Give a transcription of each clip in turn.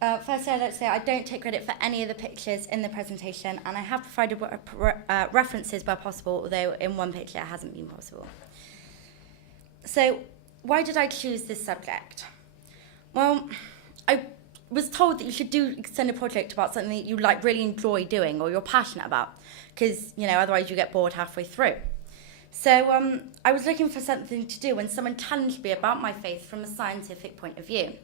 Firstly, I'd like to say I don't take credit for any of the pictures in the presentation, and I have provided references where possible, although in one picture it hasn't been possible. So, why did I choose this subject? Well, I was told that you should do extended project about something that you really enjoy doing or you're passionate about, because otherwise you get bored halfway through. So I was looking for something to do when someone challenged me about my faith from a scientific point of view.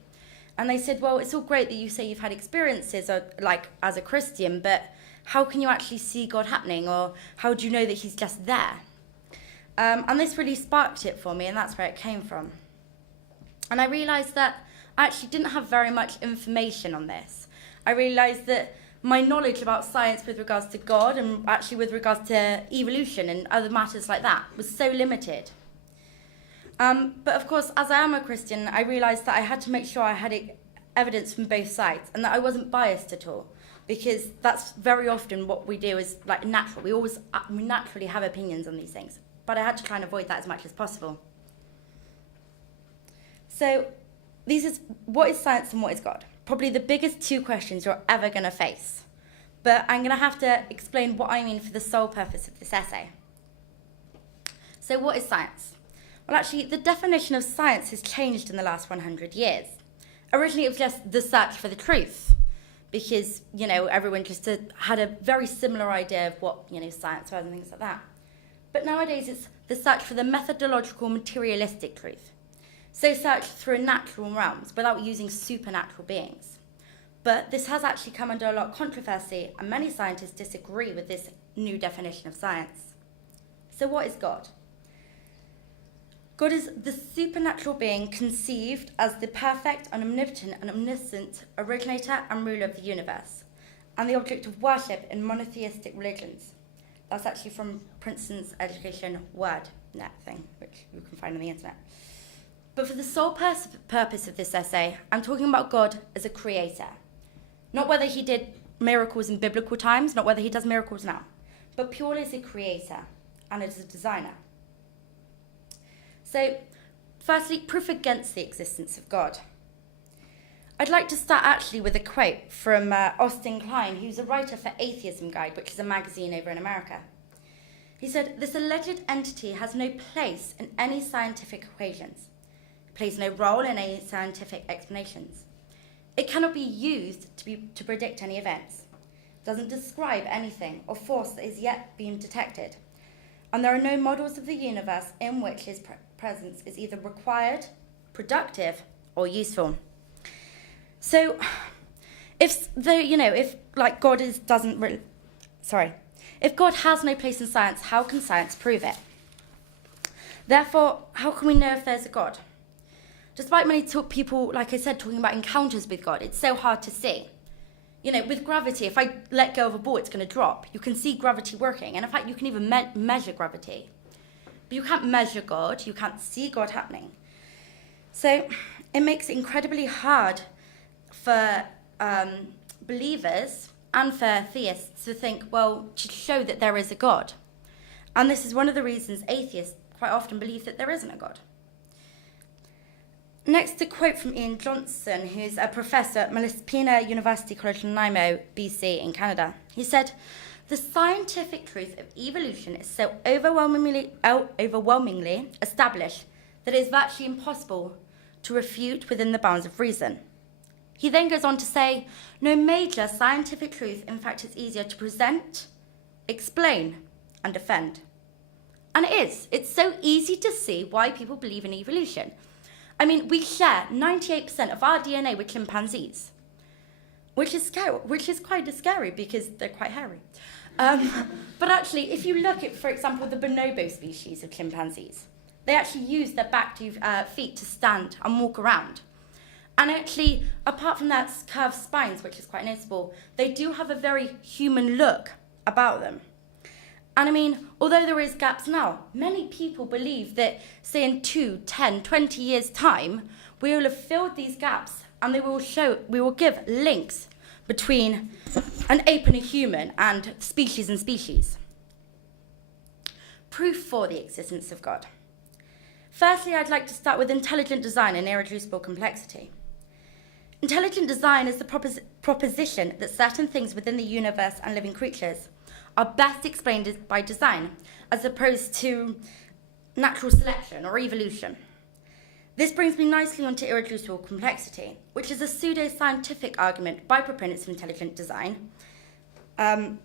And they said, well, it's all great that you say you've had experiences as a Christian, but how can you actually see God happening, or how do you know that he's just there? And this really sparked it for me, and that's where it came from. And I realised that I actually didn't have very much information on this. I realised that my knowledge about science with regards to God and actually with regards to evolution and other matters like that was so limited. But of course, as I am a Christian, I realised that I had to make sure I had evidence from both sides and that I wasn't biased at all, because that's very often what we do is natural. We naturally have opinions on these things, but I had to try and avoid that as much as possible. So what is science and what is God? Probably the biggest two questions you're ever going to face. But I'm going to have to explain what I mean for the sole purpose of this essay. So what is science? Well, actually, the definition of science has changed in the last 100 years. Originally, it was just the search for the truth, because, everyone just had a very similar idea of what, science was and things like that. But nowadays, it's the search for the methodological, materialistic truth. So search through natural realms without using supernatural beings. But this has actually come under a lot of controversy, and many scientists disagree with this new definition of science. So what is God? God is the supernatural being conceived as the perfect and omnipotent and omniscient originator and ruler of the universe, and the object of worship in monotheistic religions. That's actually from Princeton's education word net thing, which you can find on the internet. But for the sole purpose of this essay, I'm talking about God as a creator. Not whether he did miracles in biblical times, not whether he does miracles now, but purely as a creator and as a designer. So, firstly, proof against the existence of God. I'd like to start actually with a quote from Austin Klein, who's a writer for Atheism Guide, which is a magazine over in America. He said, "This alleged entity has no place in any scientific equations. Plays no role in any scientific explanations. It cannot be used to predict any events. Doesn't describe anything or force that is yet being detected. And there are no models of the universe in which his presence is either required, productive, or useful." So, if God has no place in science, how can science prove it? Therefore, how can we know if there's a God? Despite many people, like I said, talking about encounters with God, it's so hard to see. With gravity, if I let go of a ball, it's going to drop. You can see gravity working, and in fact, you can even measure gravity. But you can't measure God, you can't see God happening. So it makes it incredibly hard for believers and for theists to think, to show that there is a God. And this is one of the reasons atheists quite often believe that there isn't a God. Next, a quote from Ian Johnson, who's a professor at Malaspina University College in Nanaimo, BC in Canada. He said, "The scientific truth of evolution is so overwhelmingly established that it is virtually impossible to refute within the bounds of reason." He then goes on to say, "No major scientific truth, in fact, is easier to present, explain, and defend." And it is. It's so easy to see why people believe in evolution. I mean, we share 98% of our DNA with chimpanzees, which is quite scary because they're quite hairy. But actually, if you look at, for example, the bonobo species of chimpanzees, they actually use their back feet to stand and walk around. And actually, apart from their curved spines, which is quite noticeable, they do have a very human look about them. And I mean, although there is gaps now, many people believe that, say in 2, 10, 20 years' time, we will have filled these gaps and we will give links between an ape and a human and species. Proof for the existence of God. Firstly, I'd like to start with intelligent design and irreducible complexity. Intelligent design is the proposition that certain things within the universe and living creatures are best explained by design, as opposed to natural selection or evolution. This brings me nicely onto irreducible complexity, which is a pseudo-scientific argument by proponents of intelligent design, that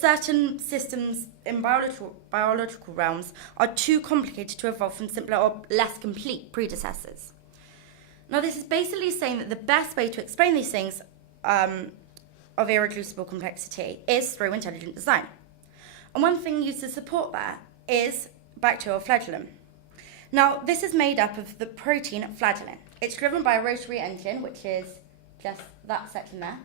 certain systems in biological realms are too complicated to evolve from simpler or less complete predecessors. Now, this is basically saying that the best way to explain these things of irreducible complexity is through intelligent design. And one thing used to support that is bacterial flagellum. Now, this is made up of the protein flagellin. It's driven by a rotary engine, which is just that section there.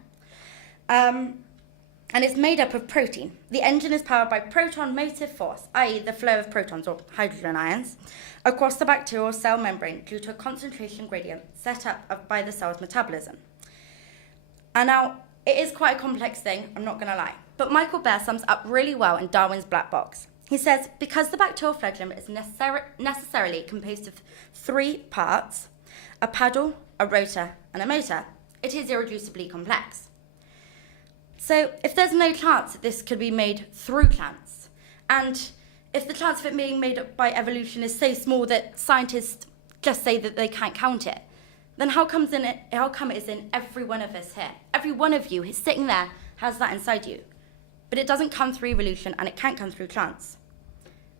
And it's made up of protein. The engine is powered by proton motive force, i.e. the flow of protons or hydrogen ions, across the bacterial cell membrane due to a concentration gradient set up by the cell's metabolism. And now, it is quite a complex thing, I'm not going to lie. But Michael Bear sums up really well in Darwin's Black Box. He says, because the bacterial flagellum is necessarily composed of three parts, a paddle, a rotor, and a motor, it is irreducibly complex. So if there's no chance that this could be made through plants, and if the chance of it being made up by evolution is so small that scientists just say that they can't count it, then how come it is in every one of us here? Every one of you who's sitting there has that inside you. But it doesn't come through evolution, and it can't come through chance.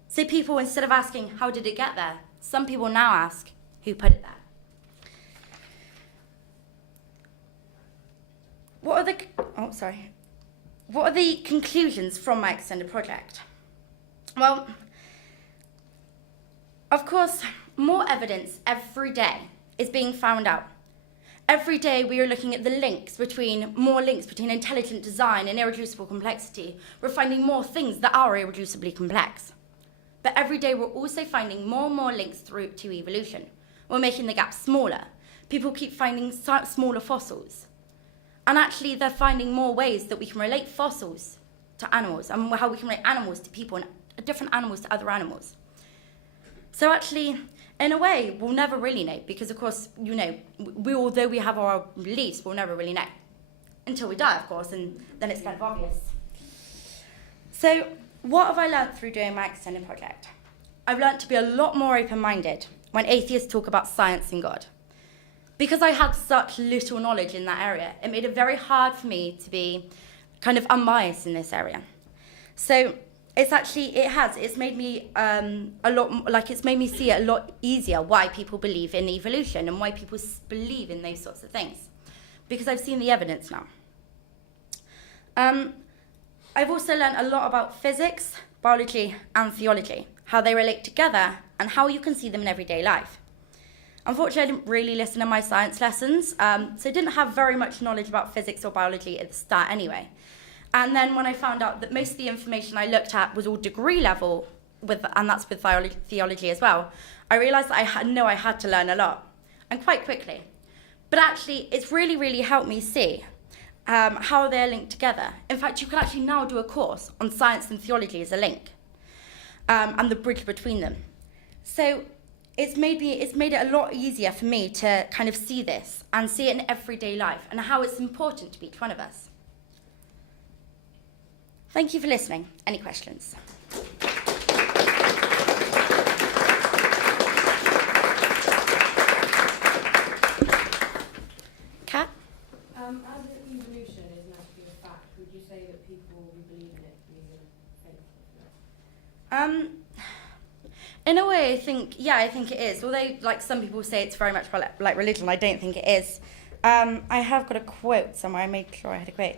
So people, instead of asking, how did it get there? Some people now ask, who put it there? What are the conclusions from my extended project? Well, of course, more evidence every day is being found out. Every day we are looking at more links between intelligent design and irreducible complexity. We're finding more things that are irreducibly complex. But every day we're also finding more and more links through to evolution. We're making the gap smaller. People keep finding smaller fossils. And actually, they're finding more ways that we can relate fossils to animals, and how we can relate animals to people and different animals to other animals. So actually, in a way, we'll never really know, because of course, although we have our beliefs, we'll never really know. Until we die, of course, and then it's kind of obvious. So what have I learnt through doing my extended project? I've learnt to be a lot more open-minded when atheists talk about science and God. Because I had such little knowledge in that area, it made it very hard for me to be kind of unbiased in this area. So it's made me it's made me see it a lot easier why people believe in evolution and why people believe in those sorts of things. Because I've seen the evidence now. I've also learned a lot about physics, biology, and theology, how they relate together, and how you can see them in everyday life. Unfortunately, I didn't really listen to my science lessons, so I didn't have very much knowledge about physics or biology at the start anyway. And then when I found out that most of the information I looked at was all degree level, and that's with theology as well, I realised that I had to learn a lot, and quite quickly. But actually, it's really, really helped me see how they're linked together. In fact, you can actually now do a course on science and theology as a link, and the bridge between them. So it's made it a lot easier for me to kind of see this and see it in everyday life and how it's important to each one of us. Thank you for listening. Any questions? Kat? As evolution is naturally a fact, would you say that people who believe in it believe in faith? In a way, I think it is. Although, like some people say it's very much like religion, I don't think it is. I have got a quote somewhere. I made sure I had a quote.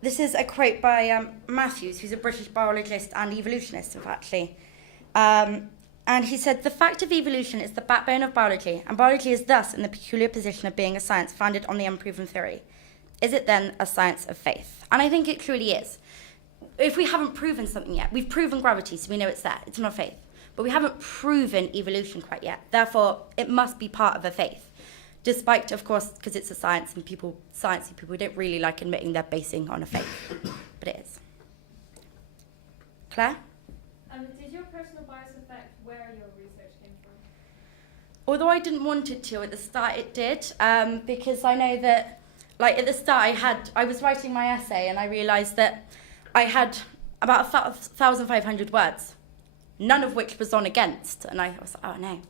This is a quote by Matthews, who's a British biologist and evolutionist, actually. And he said, "The fact of evolution is the backbone of biology, and biology is thus in the peculiar position of being a science founded on the unproven theory. Is it then a science of faith?" And I think it truly is. If we haven't proven something yet, we've proven gravity, so we know it's there. It's not faith. But we haven't proven evolution quite yet. Therefore, it must be part of a faith. Despite, of course, because it's a science and sciencey people don't really like admitting they're basing on a faith. But it is. Claire? Did your personal bias affect where your research came although I didn't want it to at the start, it did, because I know that, like, at the start I was writing my essay and I realised that I had about 1,500 words, none of which was on against, and I was like, oh no.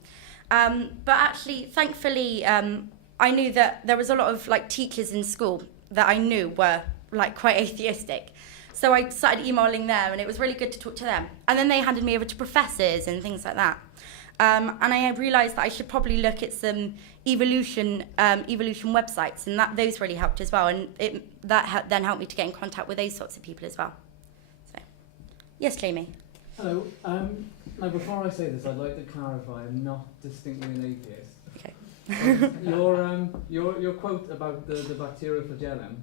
But actually, thankfully, I knew that there was a lot of like teachers in school that I knew were like quite atheistic. So I started emailing them, and it was really good to talk to them. And then they handed me over to professors and things like that. And I realised that I should probably look at some evolution websites, and those really helped as well. And then helped me to get in contact with those sorts of people as well. So, yes, Jamie. Hello. Now, before I say this, I'd like to clarify I'm not distinctly an atheist. Okay. Your quote about the bacterial flagellum,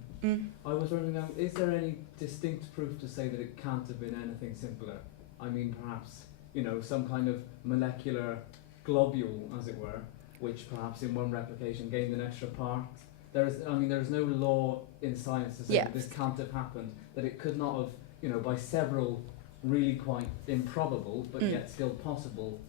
I was wondering now, is there any distinct proof to say that it can't have been anything simpler? I mean, perhaps, some kind of molecular globule, as it were, which perhaps in one replication gained an extra part. There is no law in science to say that this can't have happened, that it could not have, by several really quite improbable, but yet still possible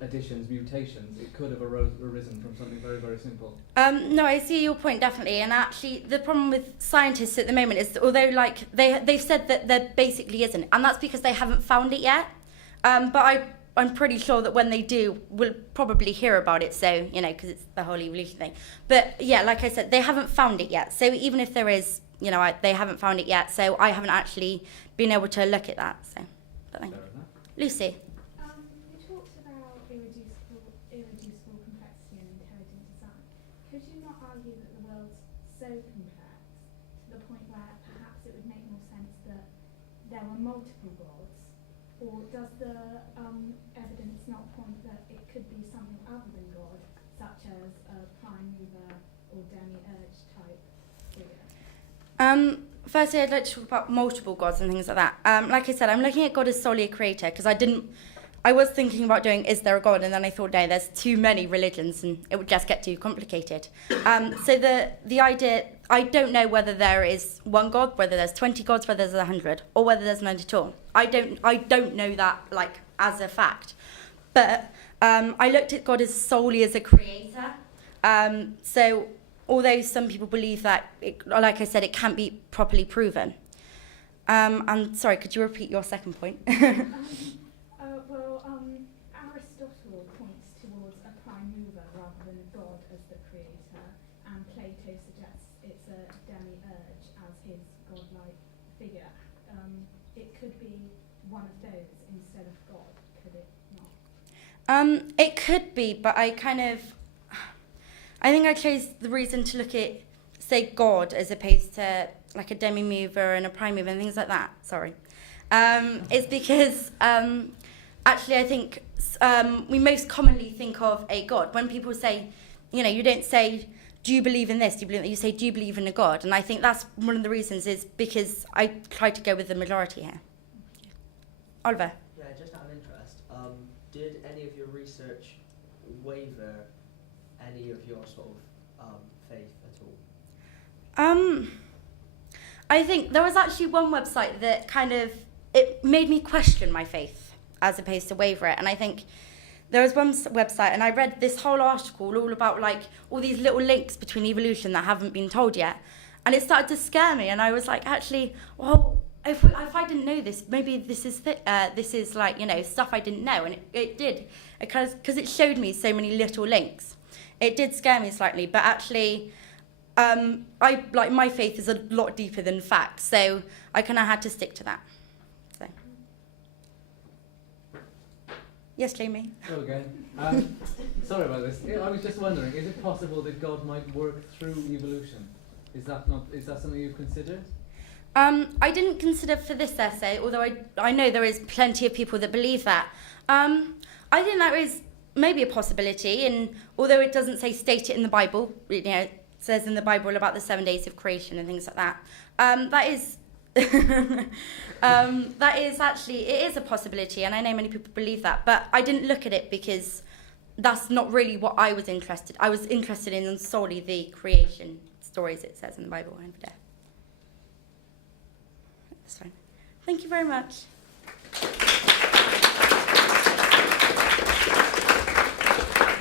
additions, mutations, it could have arisen from something very, very simple. No, I see your point, definitely. And actually, the problem with scientists at the moment is that although they've said that there basically isn't, and that's because they haven't found it yet. But I'm pretty sure that when they do, we'll probably hear about it. So, because it's the whole evolution thing. But yeah, like I said, they haven't found it yet. So even if there is, they haven't found it yet. So I haven't actually been able to look at that. So, but Lucy. You talked about irreducible complexity and intelligent design. Could you not argue that the world's so complex to the point where perhaps it would make more sense that there were multiple gods? Or does the evidence not point that it could be something other than God, such as a prime mover or demiurge type figure? Firstly, I'd like to talk about multiple gods and things like that. Like I said, I'm looking at God as solely a creator because I was thinking about doing, is there a God? And then I thought, no, there's too many religions and it would just get too complicated. So the idea, I don't know whether there is one God, whether there's 20 gods, whether there's 100, or whether there's none at all. I don't know that as a fact. But I looked at God as solely as a creator. So although some people believe that, like I said, it can't be properly proven. And sorry, could you repeat your second point? Aristotle points towards a prime mover rather than a god as the creator, and Plato suggests it's a demiurge as his godlike figure. It could be one of those instead of God, could it not? It could be, but I think I chose the reason to look at, say, God as opposed to like a demi-mover and a prime mover and things like that. Sorry. It's because actually I think we most commonly think of a God. When people say, you don't say, do you believe in this? Do you believe in that? You say, do you believe in a God? And I think that's one of the reasons is because I try to go with the majority here. Oliver. Yeah, just out of interest, did any of your research waver any of your sort of faith at all? I think there was actually one website that it made me question my faith as opposed to waver it. And I think there was one website, and I read this whole article all about all these little links between evolution that haven't been told yet. And it started to scare me. And I was like, actually, well, if I didn't know this, maybe this is stuff I didn't know. And it did, because it showed me so many little links. It did scare me slightly, but actually, my faith is a lot deeper than facts, so I kind of had to stick to that. So, yes, Jamie. Hello again. Sorry about this. I was just wondering, is it possible that God might work through evolution? Is that something you've considered? I didn't consider for this essay, although I know there is plenty of people that believe that. I think that is maybe a possibility, and although it doesn't state it in the Bible, it says in the Bible about the 7 days of creation and things like that. That is it is a possibility, and I know many people believe that, but I didn't look at it because that's not really what I was interested. I was interested in solely the creation stories it says in the Bible over there. That's fine. Thank you very much.